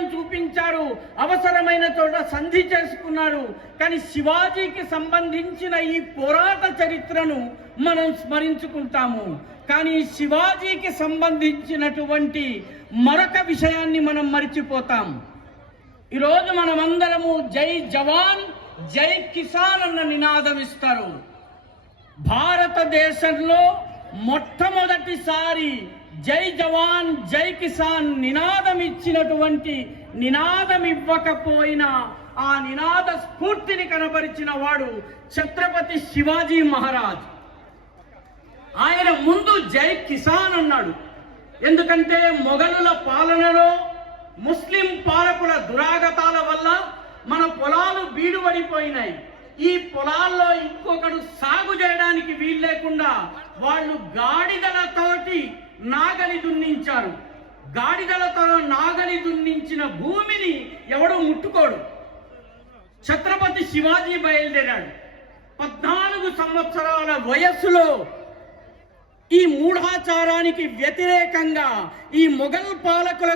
ధైర్యం చూపించారు, అవసరమైన చోట సంధి చేసుకున్నారు. కానీ శివాజీకి సంబంధించిన ఈ పోరాట చరిత్రను మనం స్మరించుకుంటాము. కానీ శివాజీకి సంబంధించినటువంటి మరొక విషయాన్ని మనం మరిచిపోతాం. ఈరోజు మనమందరము జై జవాన్ జై కిసాన్ అన్న నినాదం ఇస్తారు. భారతదేశంలో మొట్టమొదటిసారి జై జవాన్ జై కిసాన్ నినాదం ఇచ్చినటువంటి, నినాదం ఇవ్వకపోయినా ఆ నినాద స్ఫూర్తిని కనబరిచిన వాడు ఛత్రపతి శివాజీ మహారాజ్. ఆయన ముందు జై కిసాన్ అన్నాడు. ఎందుకంటే మొఘలుల పాలనలో ముస్లిం పాలకుల దురాగతాల వల్ల మన పొలాలు బీడుబడిపోయినాయి. ఈ పొలాల్లో ఇంకొకడు సాగు చేయడానికి వీలు లేకుండా వాళ్ళు గాడిదలతోటి నాగలి దున్నించారు. గాడిదలతో నాగలి దున్నించిన భూమిని ఎవడు ముట్టుకోడు. ఛత్రపతి శివాజీ బయలుదేరాడు. 14 సంవత్సరాల వయస్సులో ఈ మూఢాచారానికి వ్యతిరేకంగా, ఈ మొఘల్ పాలకుల